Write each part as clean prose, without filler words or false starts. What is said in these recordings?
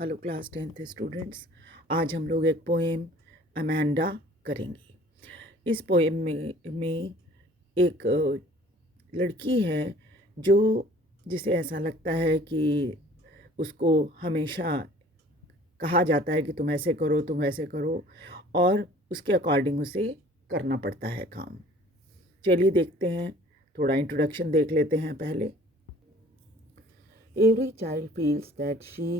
Hello class 10th students. आज हम लोग एक पोएम अमेंडा करेंगे। इस पोएम में एक लड़की है जो जिसे ऐसा लगता है कि उसको हमेशा कहा जाता है कि तुम ऐसे करो, तुम ऐसे करो, और उसके अकॉर्डिंग उसे करना पड़ता है काम। चलिए देखते हैं, थोड़ा इंट्रोडक्शन देख लेते हैं पहले। Every child feels that she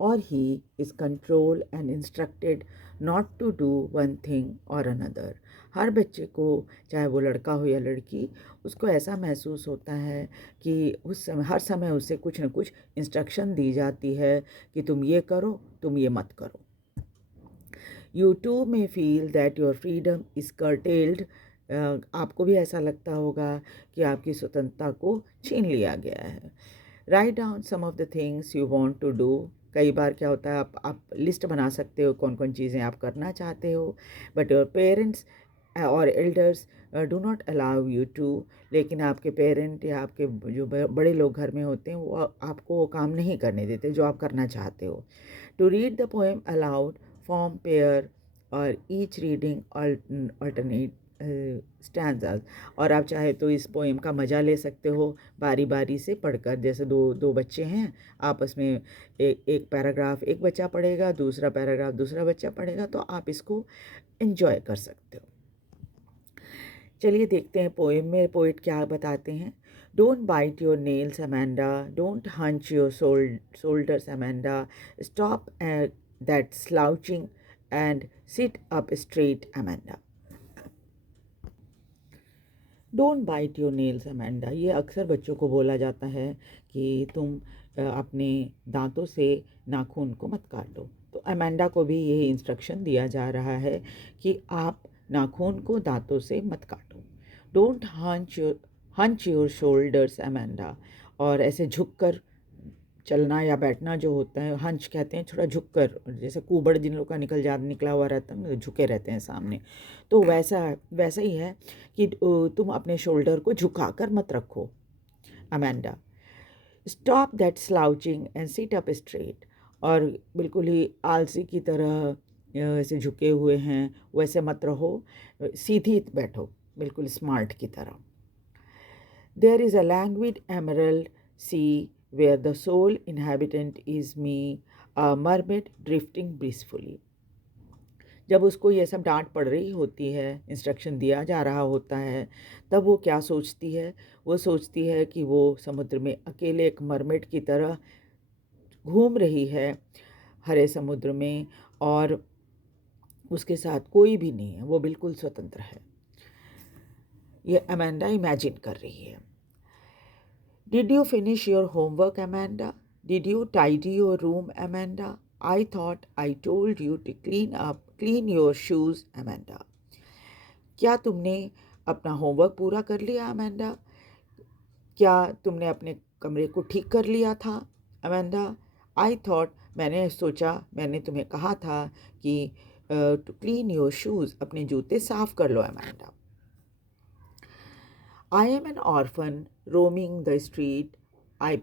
or he is controlled and instructed not to do one thing or another. हर बच्चे को, चाहे वो लड़का हो या लड़की, उसको ऐसा महसूस होता है कि उस समय हर समय उसे कुछ न कुछ इंस्ट्रक्शन दी जाती है कि तुम ये करो, तुम ये मत करो. You too may feel that your freedom is curtailed. आपको भी ऐसा लगता होगा कि आपकी स्वतंत्रता को छीन लिया गया है. Write down some of the things you want to do. कई बार क्या होता है, आप लिस्ट बना सकते हो कौन कौन चीज़ें आप करना चाहते हो, बट योर पेरेंट्स और elders do not allow you to. लेकिन आपके पेरेंट या आपके जो बड़े लोग घर में होते हैं वो आपको वो काम नहीं करने देते जो आप करना चाहते हो. To read the poem aloud, form pair और ईच रीडिंग अल्टरनेट स्टैंजाज. और आप चाहे तो इस पोएम का मज़ा ले सकते हो बारी बारी से पढ़कर. जैसे दो बच्चे हैं, आपस में एक पैराग्राफ एक बच्चा पढ़ेगा, दूसरा पैराग्राफ दूसरा बच्चा पढ़ेगा, तो आप इसको एंजॉय कर सकते हो. चलिए देखते हैं पोएम में पोइट क्या बताते हैं. Don't bite your nails Amanda, don't hunch your shoulders Amanda, stop that slouching and sit up straight Amanda. Don't bite your nails Amanda, ये अक्सर बच्चों को बोला जाता है कि तुम अपने दांतों से नाखून को मत काटो. तो अमेंडा को भी यही इंस्ट्रक्शन दिया जा रहा है कि आप नाखून को दांतों से मत काटो. Don't hunch your shoulders Amanda. और ऐसे झुककर चलना या बैठना जो होता है, हंच कहते हैं, थोड़ा झुककर, जैसे कुबड़ जिन लोग का निकला हुआ रहता है, झुके रहते हैं सामने, तो वैसा ही है कि तुम अपने शोल्डर को झुकाकर मत रखो. Amanda. Stop that slouching and sit up straight. और बिल्कुल ही आलसी की तरह ऐसे झुके हुए हैं वैसे मत रहो, सीधी बैठो बिल्कुल स्मार्ट की तरह. There is a languid emerald sea where the sole inhabitant is me, a mermaid drifting blissfully. जब उसको ये सब डांट पड़ रही होती है, इंस्ट्रक्शन दिया जा रहा होता है, तब वो क्या सोचती है? वो सोचती है कि वो समुद्र में अकेले एक मरमेड की तरह घूम रही है हरे समुद्र में, और उसके साथ कोई भी नहीं है, वो बिल्कुल स्वतंत्र है. ये अमेंडा इमेजिन कर रही है. Did you finish your homework, Amanda? Did you tidy your room, Amanda? I thought I told you to clean your shoes, Amanda. क्या तुमने अपना होमवर्क पूरा कर लिया, अमेंडा? क्या तुमने अपने कमरे को ठीक कर लिया था, अमेंडा? आई थॉट, मैंने सोचा, मैंने तुम्हें कहा था कि टू क्लीन योर शूज़, अपने जूते साफ कर लो, Amanda. I am an orphan roaming the street. I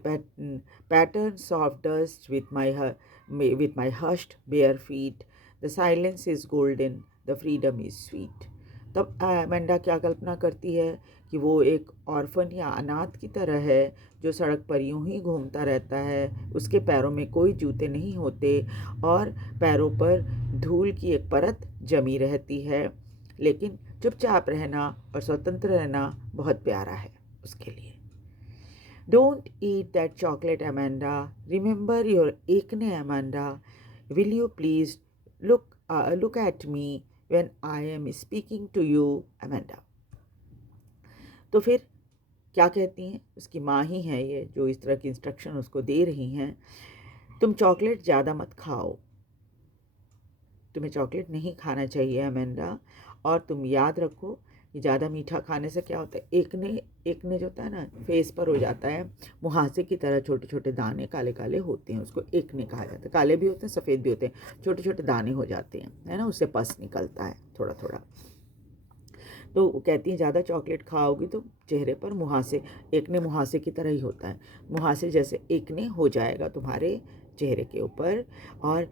pattern soft dust with my hushed bare feet. The silence is golden, the freedom is sweet. तब अमेंडा क्या कल्पना करती है कि वो एक ऑर्फन या अनाथ की तरह है जो सड़क पर यूं ही घूमता रहता है. उसके पैरों में कोई जूते नहीं होते और पैरों पर धूल की एक परत जमी रहती है, लेकिन चुपचाप रहना और स्वतंत्र रहना बहुत प्यारा है उसके लिए. Don't eat that chocolate, Amanda. Remember your acne, Amanda. Will you please look at me when I am speaking to you, Amanda. तो फिर क्या कहती हैं? उसकी माँ ही है ये जो इस तरह की इंस्ट्रक्शन उसको दे रही हैं. तुम चॉकलेट ज़्यादा मत खाओ, तुम्हें चॉकलेट नहीं खाना चाहिए, अमेंडा. और तुम याद रखो कि ज़्यादा मीठा खाने से क्या होता है, एकने जो होता है ना, फेस पर हो जाता है मुहासे की तरह, छोटे छोटे दाने काले काले होते हैं, उसको एकने कहा जाता है. काले भी होते हैं, सफ़ेद भी होते हैं, छोटे छोटे दाने हो जाते हैं, है ना, उससे पस निकलता है थोड़ा थोड़ा. तो वो कहती हैं ज़्यादा चॉकलेट खाओगी तो चेहरे पर मुहासे, एकने मुहासे की तरह ही होता है, मुहासे जैसे एकने हो जाएगा तुम्हारे चेहरे के ऊपर, और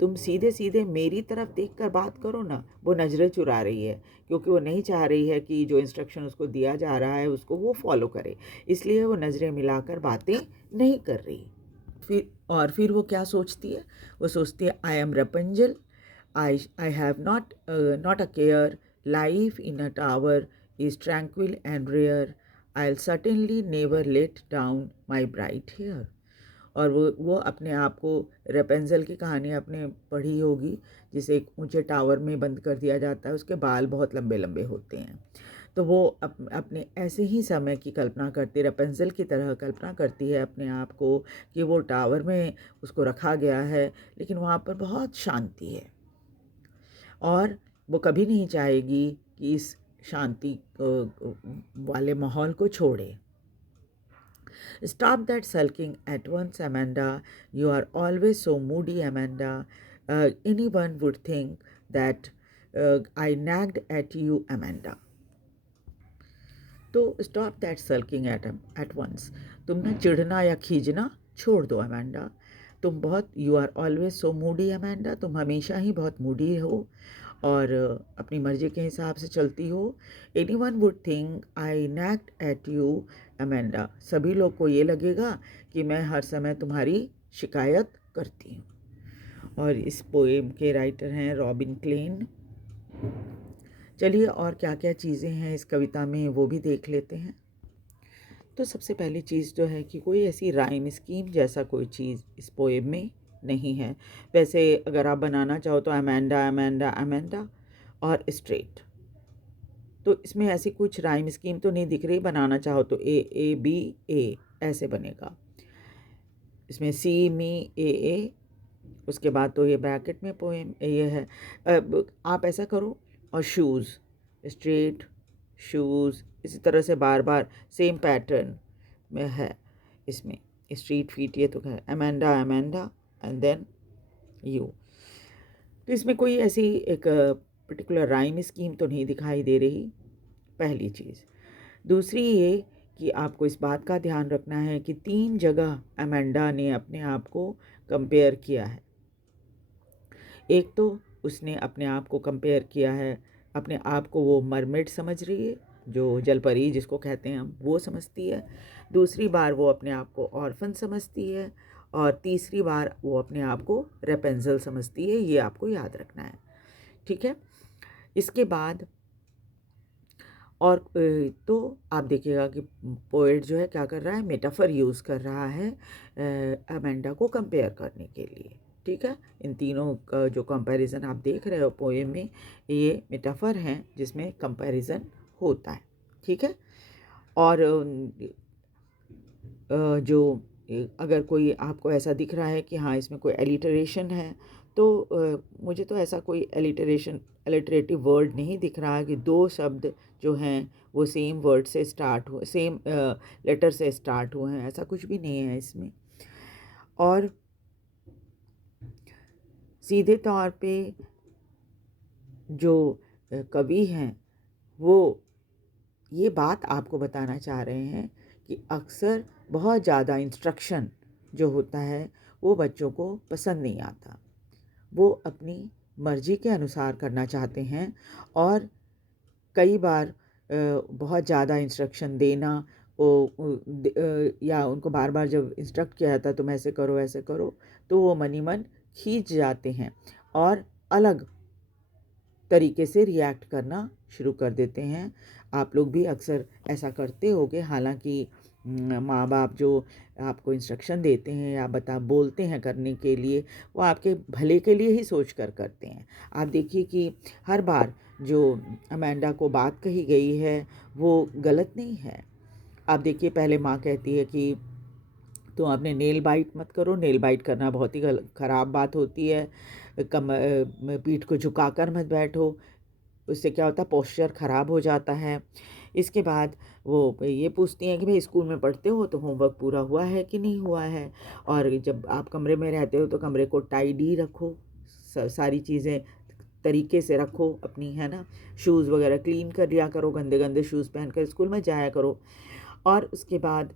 तुम सीधे सीधे मेरी तरफ देखकर बात करो ना। वो नज़रें चुरा रही है क्योंकि वो नहीं चाह रही है कि जो इंस्ट्रक्शन उसको दिया जा रहा है उसको वो फॉलो करे, इसलिए वो नज़रें मिलाकर बातें नहीं कर रही। फिर वो क्या सोचती है? वो सोचती है, I am Rapunzel, I have not a care, life in a tower is tranquil and rare, I will certainly never let down my bright hair. और वो अपने आप को, रेपेंजल की कहानी आपने पढ़ी होगी, जिसे एक ऊंचे टावर में बंद कर दिया जाता है, उसके बाल बहुत लंबे लंबे होते हैं। तो वो अपने ऐसे ही समय की कल्पना करती, रेपेंजल की तरह कल्पना करती है अपने आप को कि वो टावर में उसको रखा गया है, लेकिन वहाँ पर बहुत शांति है, और वो कभी नहीं चाहेगी कि इस शांति वाले माहौल को छोड़े। Stop that sulking at once, Amanda. You are always so moody, Amanda. Anyone would think that I nagged at you, Amanda. तो stop that sulking at once. तुम ना चिढ़ना या खींचना छोड़ दो, अमेंडा। तुम बहुत, you are always so moody, Amanda. तुम हमेशा ही बहुत मूडी हो और अपनी मर्जी के हिसाब से चलती हो। Any one would think I नैक्ड एट यू, अमेंडा। सभी लोग को ये लगेगा कि मैं हर समय तुम्हारी शिकायत करती हूँ। और इस पोएम के राइटर हैं रॉबिन क्लेन। चलिए और क्या क्या चीज़ें हैं इस कविता में वो भी देख लेते हैं। तो सबसे पहली चीज़ जो है कि कोई ऐसी राइम स्कीम जैसा कोई चीज़ इस पोएम में नहीं है। वैसे अगर आप बनाना चाहो तो अमेंडा अमेंडा अमेंडा और स्ट्रेट, तो इसमें ऐसी कुछ राइम स्कीम तो नहीं दिख रही। बनाना चाहो तो ए बी ए ऐसे बनेगा। इसमें सी मी ए, उसके बाद तो ये ब्रैकेट में पोएम ये है। आप ऐसा करो, और शूज़, स्ट्रेट शूज़, इसी तरह से बार बार सेम पैटर्न में है इसमें। स्ट्रीट फीट ये तो है, Amanda Amanda and then you. तो इसमें कोई ऐसी एक पर्टिकुलर राइम स्कीम तो नहीं दिखाई दे रही, पहली चीज़। दूसरी ये कि आपको इस बात का ध्यान रखना है कि 3 जगह अमेंडा ने अपने आप को कंपेयर किया है। एक तो उसने अपने आप को कंपेयर किया है, अपने आप को वो मरमेड समझ रही है, जो जलपरी जिसको कहते हैं हम, वो समझती है। दूसरी बार वो अपने आप को ऑर्फन समझती है, और तीसरी बार वो अपने आप को रेपेंजल समझती है। ये आपको याद रखना है, ठीक है। इसके बाद और तो आप देखिएगा कि पोएट जो है क्या कर रहा है, मेटाफर यूज़ कर रहा है अमेंडा को कंपेयर करने के लिए, ठीक है। इन तीनों का जो कंपैरिजन आप देख रहे हो पोएम में, ये मेटाफर हैं जिसमें कंपैरिजन होता है, ठीक है। और जो अगर कोई आपको ऐसा दिख रहा है कि हाँ इसमें कोई एलिटरेशन है, तो मुझे तो ऐसा कोई एलिटरेटिव वर्ड नहीं दिख रहा कि 2 शब्द जो हैं वो सेम वर्ड से स्टार्ट हुए, सेम लेटर से स्टार्ट हुए हैं, ऐसा कुछ भी नहीं है इसमें। और सीधे तौर पे जो कवि हैं वो ये बात आपको बताना चाह रहे हैं कि अक्सर बहुत ज़्यादा इंस्ट्रक्शन जो होता है वो बच्चों को पसंद नहीं आता। वो अपनी मर्ज़ी के अनुसार करना चाहते हैं, और कई बार बहुत ज़्यादा इंस्ट्रक्शन देना या उनको बार बार जब इंस्ट्रक्ट किया जाता है तुम ऐसे करो, तो वो मन ही मन खींच जाते हैं और अलग तरीके से रिएक्ट करना शुरू कर देते हैं। आप लोग भी अक्सर ऐसा करते होंगे। हालांकि माँ बाप जो आपको इंस्ट्रक्शन देते हैं या बोलते हैं करने के लिए, वो आपके भले के लिए ही सोच कर करते हैं। आप देखिए कि हर बार जो अमेंडा को बात कही गई है वो गलत नहीं है। आप देखिए पहले माँ कहती है कि तो आपने नेल बाइट मत करो। नेल बाइट करना बहुत ही ख़राब बात होती है। पीठ को झुकाकर मत बैठो, उससे क्या होता है पोस्चर ख़राब हो जाता है। इसके बाद वो ये पूछती हैं कि भाई स्कूल में पढ़ते हो तो होमवर्क पूरा हुआ है कि नहीं हुआ है, और जब आप कमरे में रहते हो तो कमरे को टाइडी रखो, सारी चीज़ें तरीके से रखो अपनी, है ना। शूज़ वगैरह क्लीन कर लिया करो, गंदे गंदे शूज़ पहन कर स्कूल में जाया करो। और उसके बाद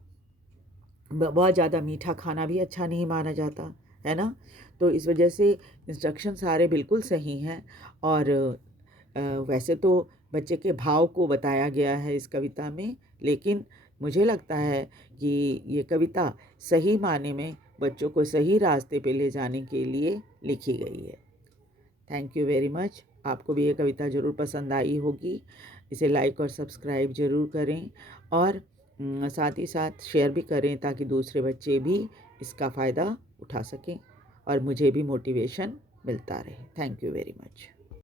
बहुत ज़्यादा मीठा खाना भी अच्छा नहीं माना जाता, है ना। तो इस वजह से इंस्ट्रक्शन सारे बिल्कुल सही हैं। और वैसे तो बच्चे के भाव को बताया गया है इस कविता में, लेकिन मुझे लगता है कि ये कविता सही माने में बच्चों को सही रास्ते पे ले जाने के लिए लिखी गई है। Thank you very much. आपको भी ये कविता ज़रूर पसंद आई होगी। इसे लाइक और सब्सक्राइब ज़रूर करें, और साथ ही साथ शेयर भी करें ताकि दूसरे बच्चे भी इसका फ़ायदा उठा सकें और मुझे भी मोटिवेशन मिलता रहे। Thank you very much.